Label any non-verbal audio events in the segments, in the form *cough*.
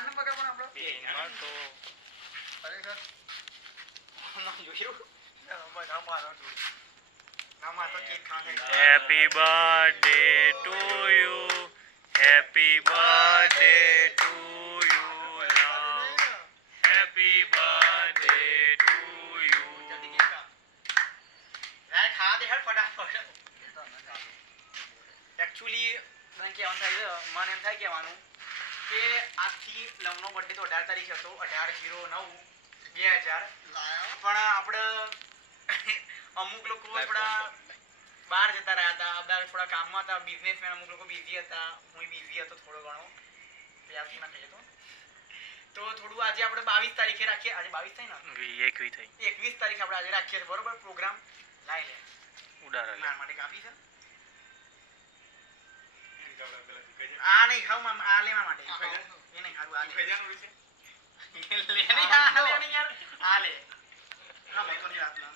આનો પગાર પણ આપણો એમાં તો ખરેખર આમાં જોયું ચાલો, બધા મારો છું. આમાં તો કેક ખાવા happy birthday to you happy birthday to you happy birthday to you દે હેડ ફટાફટ એકચ્યુઅલી મને કેવાનું થાય છે મને એમ થાય કહેવાનું કે આજથી લવનો બર્થડે તો અઢાર તારીખ હતો અઢાર જીરો નવ બે હજાર. પણ આપણે અમુક લોકો આપણા બહાર જતા રહ્યા હતા બધા થોડા કામમાં હતા બિઝનેસમેન અમુક લોકો બિઝી હતા હું બિઝી હતો થોડો ઘણો. ના કહીએ તો. તો થોડું આજે આપણે બાવીસ તારીખે રાખીએ. આજે બાવીસ થાય ને? એકવીસ એકવી થઈ. એકવીસ તારીખ આપણે આજે રાખીએ બરોબર? પ્રોગ્રામ લાઈ લે. ઉડાર લે માટે કાપી છે. આ નહીં ખાવ મામ આ લેવા માટે એ નહીં ખાવું આ લે. વિશે? લે નહીં આ લે નહીં યાર. આ લે. ના મેં તો નહીં રાતના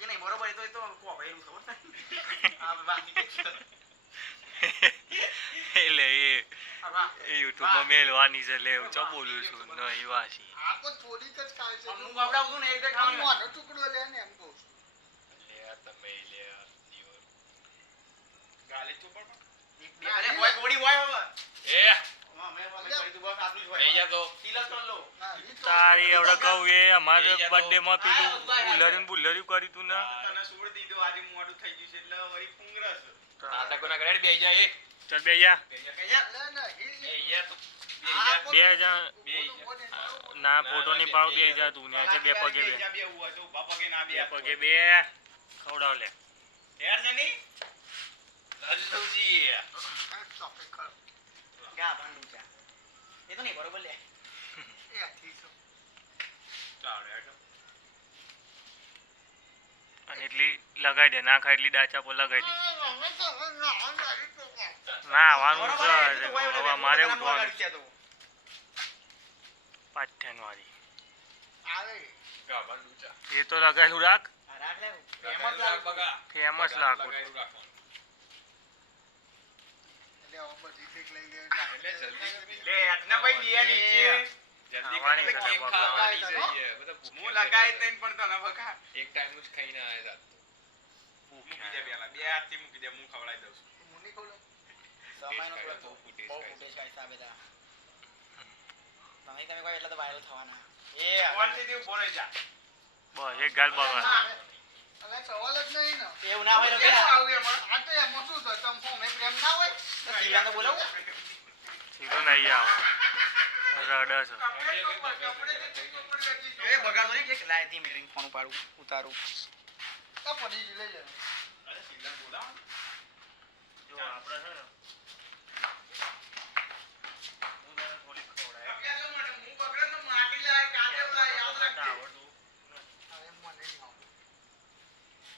એ નહીં બરોબર એ તો એ તો કો ભાઈ ખબર *laughs* આ બાકી એટલે એ આ એ મેલવાની છે લે ચો બોલું છું? નહીં વાસી આ તો થોડીક જ ખાય છે. હું બાબડાવું ને એક આમ ખાવાનું. મોનો ટુકડો લે ને એમ કહું છું. એક બે અરે હોય ગોળી હોય બાબા હા મેં મેં કરી તું બસ આટલું જ હોય તિલક તો લો ના, ઈ તો તારી એવડે કહું એ અમારે જા. બર્થડે માં પેલું ઉલરન બુલર્યું કરી તું ને. તને છોડ દીધું આજે મોડું થઈ ગયું છે એટલે વળી ફૂંગરસ ચલ બે જા કહીયા લે ને, ઈ- ઈ- એ ચલ બે આ બે હજાર. બે ફોટો ના ફોટો. ની પાવ બે હજાર. તું ને બે પગે બે બે. બે બે પગે બે ખવડાવ લે. યાર જની લલ્લુજી કાંઈક કરો. ગા ભાંડું ચા એ તો નહીં બરોબર લે એ આથી છો. ચાલે અને એટલી લગાઈ દે ના ખાય એટલી ડાચા પર લગાઈ દે ના, આવવાનું છે મારે ઉઠવાનું. ગાભા ડૂચા એ તો લગાયેલું રાખ ફેમસ લાગુ તમે તમે કોઈ એટલે તો વાયરલ થવાના એ ઊભો રહી જા બસ, એક ગાલ બગાડ સવાલ જ નહીં ને. એવું ના હોય તો આવું એમાં? આ તો એમાં શું છે? તમ પ્રેમ ના હોય? તો શિવરાને બોલાવો સીધો નહીં આવે રડે છે એ બગાડો નહીં કે લાય ધીમે રિંગ ફોન ઉપાડું ઉતારું તો પડી જ લઈ જાય અરે બોલાવો જો આપણે છે ને હું તને થોડીક ખવડાવીશ. અભ્યાસો માટે હું બગડે તો માટી લાય, કાચે લાય, યાદ રાખજે. આવડતું આ એમ મને નહીં આવડે.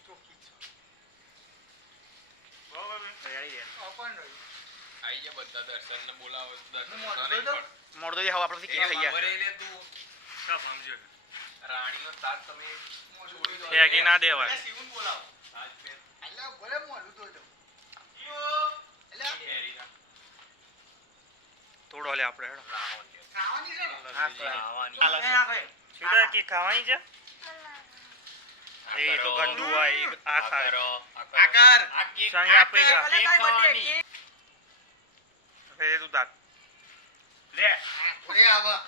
ચોખ્ખી જ છે. બરાબર ને? તૈયારી રહે. આ પણ રહ્યું. આઈ ગયા બધા બોલાવો દર્શન તો નહીં દઉં? પણ. મોડ તો હવે આપણે ખબર ખાઈએ એને તું સબ સમજ્યો. રાણીનો તાજ તમે. ફેંકી ના દેવાય. એ બોલાવો. તાજ ભલે. એટલે આ પહેરી રાખ. તોડો લે આપણે હેડો. ખાવાની છે ખાવાની. કે ખાવાની છે એ તો ગંદુ હોય આ ખાય. આકાર કેક આપે કા? ખાવાની. તું તાક લે. અરે આવા.